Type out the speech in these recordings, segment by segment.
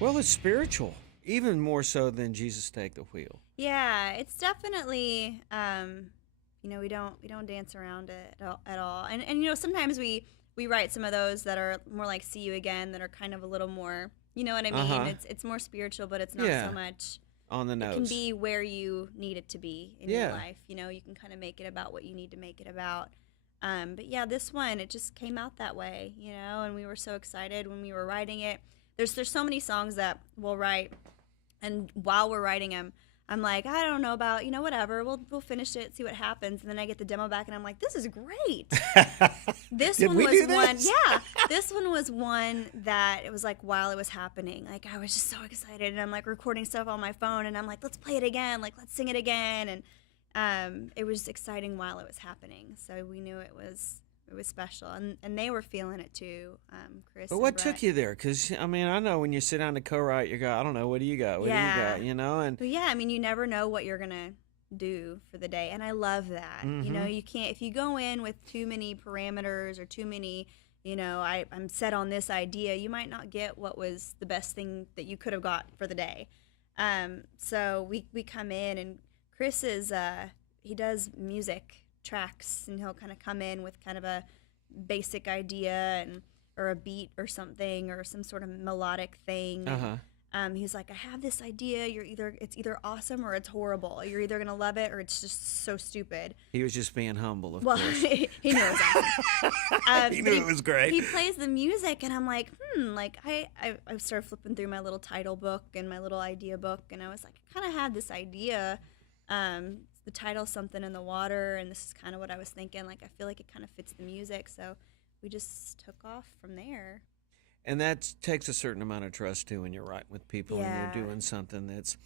Well, it's spiritual, even more so than Jesus Take the Wheel. Yeah, it's definitely we don't dance around it at all. And sometimes we write some of those that are more like See You Again, that are kind of a little more, you know what I mean? Uh-huh. It's more spiritual, but it's not Yeah, so much. on the It can nose. be where you need it to be in your Yeah. life. You can kind of make it about what you need to make it about. But yeah, this one, it just came out that way, and we were so excited when we were writing it. There's so many songs that we'll write, and while we're writing them, I'm like, I don't know about, whatever. We'll finish it, see what happens, and then I get the demo back, and I'm like, this is great. This Did one we was do one, this? yeah. This one was one that it was like while it was happening, like I was just so excited, and I'm like recording stuff on my phone, and I'm like, let's play it again, like let's sing it again, and it was exciting while it was happening, so we knew it was special, and they were feeling it too, Chris. But and what Brett. took you there? Because, I mean, I know when you sit down to co-write, you go, I don't know, what do you got? What do you Yeah. got? You know? And But yeah, I mean, you never know what you're gonna do for the day, and I love that. Mhm. You can't, if you go in with too many parameters or too many, I'm set on this idea, you might not get what was the best thing that you could have got for the day. So we come in, and Chris is he does music tracks, and he'll kind of come in with kind of a basic idea and or a beat or something or some sort of melodic thing. Uh-huh. He's like, I have this idea. It's either awesome or it's horrible. You're either gonna love it or it's just so stupid. He was just being humble, of Well, course. he knew it was awesome. He But knew it was great. He plays the music, and I'm like, like I started flipping through my little title book and my little idea book, and I was like, I kind of had this idea. The title's Something in the Water, and this is kind of what I was thinking. Like, I feel like it kind of fits the music, so we just took off from there. And that takes a certain amount of trust, too, when you're writing with people and Yeah. you're doing something that's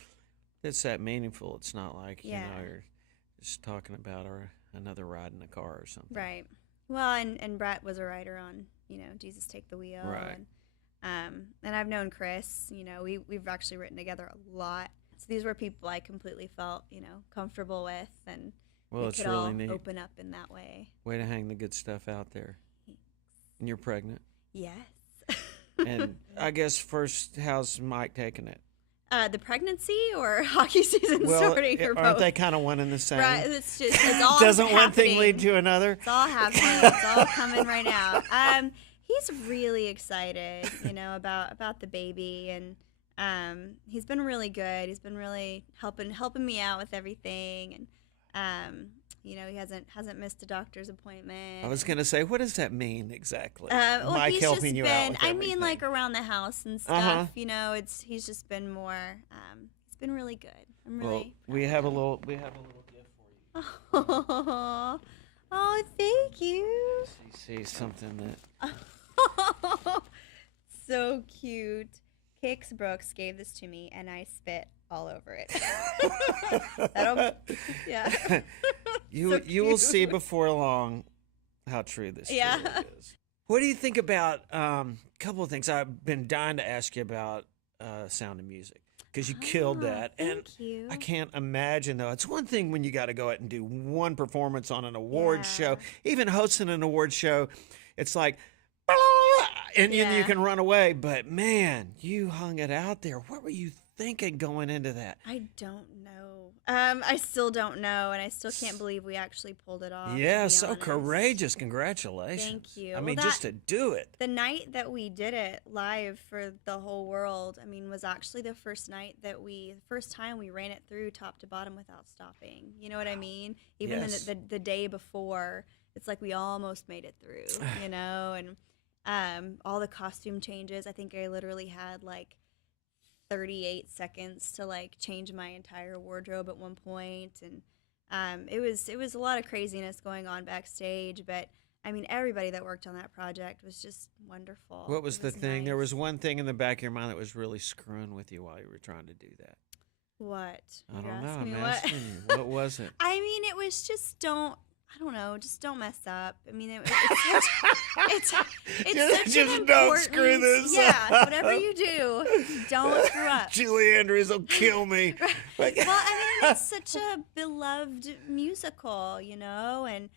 that meaningful. It's not like, Yeah. you're just talking about another ride in a car or something. Right. Well, and Brett was a writer on, Jesus Take the Wheel. Right. And I've known Chris, we've actually written together a lot. So these were people I completely felt, comfortable with, and Well, we it's could really all neat. open up in that way. Way to hang the good stuff out there. And you're pregnant. Yes. And I guess first, how's Mike taking it? The pregnancy or hockey season Well, starting, or aren't both? they kind of one and the same? Right. It's all Doesn't happening. one thing lead to another? It's all happening. It's all coming right now. He's really excited, about the baby, and he's been really good. He's been really helping me out with everything, and he hasn't missed a doctor's appointment. I was gonna say, what does that mean exactly? Well, Mike he's helping just you been, out with I mean, everything. like around the house and Uh-huh. stuff. He's just been more. It's been really good. I'm Well, really. we have a little gift for you. Oh, thank you. See something that So cute. Kix Brooks gave this to me, and I spit all over it. Yeah. you So you will cute. see before long how true this Yeah. truly is. What do you think about a couple of things? I've been dying to ask you about Sound of Music, because you killed that, and Thank you. I can't imagine, though. It's one thing when you got to go out and do one performance on an award Yeah. show, even hosting an award show. It's like, and you Yeah. can run away. But man, you hung it out there. What were you thinking going into that? I don't know. I still don't know, and I still can't believe we actually pulled it off. to Yeah, be so honest. courageous. Congratulations. Thank you. I Well, mean, that- just to do it. The night that we did it live for the whole world, I mean, was actually the first time we ran it through top to bottom without stopping. You know what I mean? Even Yes. the day before, it's like we almost made it through, and all the costume changes. I think I literally had like 38 seconds to like change my entire wardrobe at one point, and it was a lot of craziness going on backstage, but I mean, everybody that worked on that project was just wonderful. What was It the thing? There nice. was one thing in the back of your mind that was really screwing with you while you were trying to do that. What? I You're don't know. asking I'm me what? asking you. What was it? I mean, it was just just don't mess up. I mean, it's such Just an don't screw important- this Yeah, up. whatever you do, don't screw up. Julie Andrews will kill me. Like- Well, I mean, it's such a beloved musical, and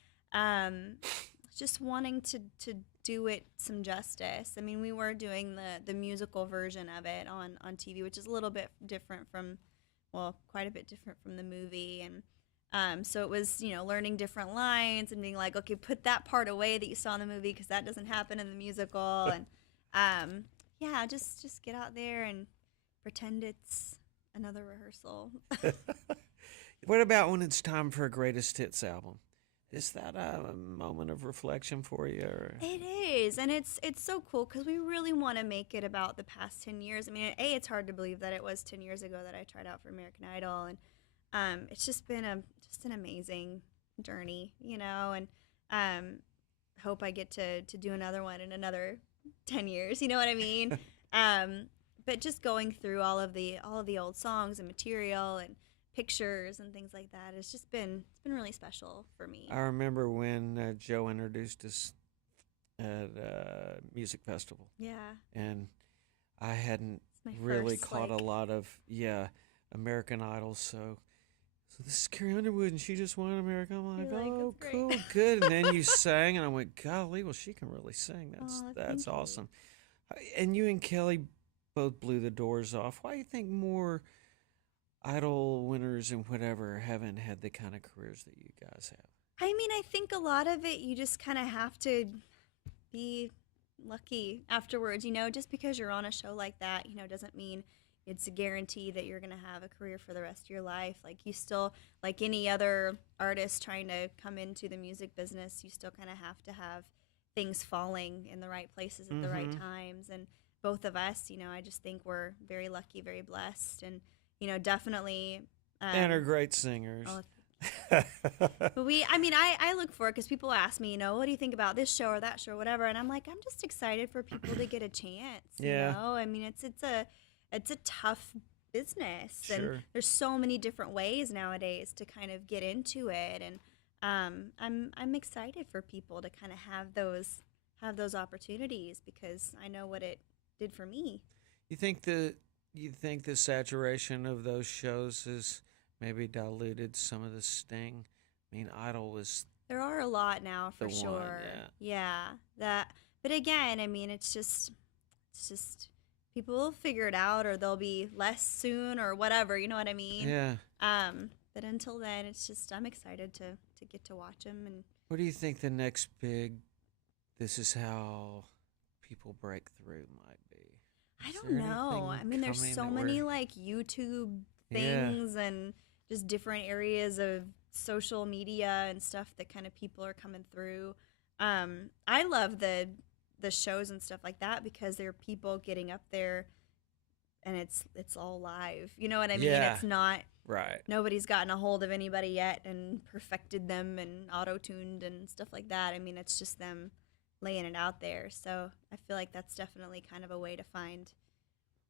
just wanting to do it some justice. I mean, we were doing the musical version of it on TV, which is a little bit different from, well, quite a bit different from the movie. And so it was, learning different lines and being like, okay, put that part away that you saw in the movie because that doesn't happen in the musical. And yeah, just get out there and pretend it's another rehearsal. What about when it's time for a greatest hits album? Is that a moment of reflection for you? Or? It is, and it's so cool because we really want to make it about the past 10 years. I mean, it's hard to believe that it was 10 years ago that I tried out for American Idol, and it's just been an amazing journey, and hope I get to do another one in another 10 years. You know what I mean? But just going through all of the old songs and material and pictures and things like that, it's been really special for me. I remember when Joe introduced us at a music festival. Yeah. And I hadn't really caught a lot of American Idol, so this is Carrie Underwood and she just won American. I'm like, oh, cool, good. And then you sang and I went, golly, well, she can really sing. That's awesome. And you and Kelly both blew the doors off. Why do you think more Idol winners and whatever haven't had the kind of careers that you guys have? I mean, I think a lot of it you just kind of have to be lucky afterwards, just because you're on a show like that, doesn't mean it's a guarantee that you're going to have a career for the rest of your life. Like you still, like any other artist trying to come into the music business, you still kind of have to have things falling in the right places at the right times. And both of us, I just think we're very lucky, very blessed, and definitely. And are great singers. But I look for it because people ask me, what do you think about this show or that show or whatever, and I'm like, I'm just excited for people to get a chance. Yeah. I mean, it's a tough business, Sure. and there's so many different ways nowadays to kind of get into it, and I'm excited for people to kind of have those opportunities because I know what it did for me. You think the saturation of those shows has maybe diluted some of the sting? I mean, Idol was There are a lot now for sure. One, yeah. But again, I mean, it's just people will figure it out, or they'll be less soon, or whatever. You know what I mean? Yeah. But until then, it's just I'm excited to get to watch them. And what do you think the next big? This is how people break through might be. I don't know. I mean, there's so many like YouTube things and just different areas of social media and stuff that kind of people are coming through. I love the shows and stuff like that because there are people getting up there and it's all live. You know what I mean? Yeah. It's not right. Nobody's gotten a hold of anybody yet and perfected them and auto-tuned and stuff like that. I mean, it's just them laying it out there. So I feel like that's definitely kind of a way to find.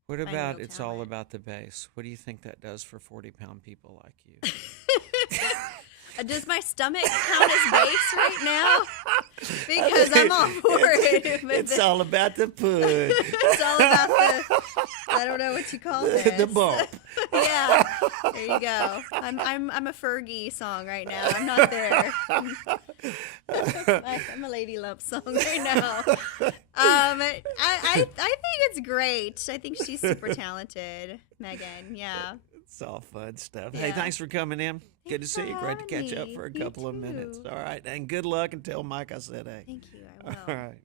What about real It's talent. All About the Bass? What do you think that does for 40-pound people like you? Does my stomach count as bass right now? Because I'm all for it. It's all about the pud. It's all about I don't know what you call it. The bump. Yeah, there you go. I'm a Fergie song right now. I'm not there. I'm a Lady Lump song right now. I think it's great. I think she's super talented, Megan. Yeah. It's all fun stuff. Yeah. Hey, thanks for coming in. Good to Thanks see for you. Great to having catch up me. for a You couple of minutes. too. All right. And good luck and tell Mike I said hey. Thank you. I will. All right.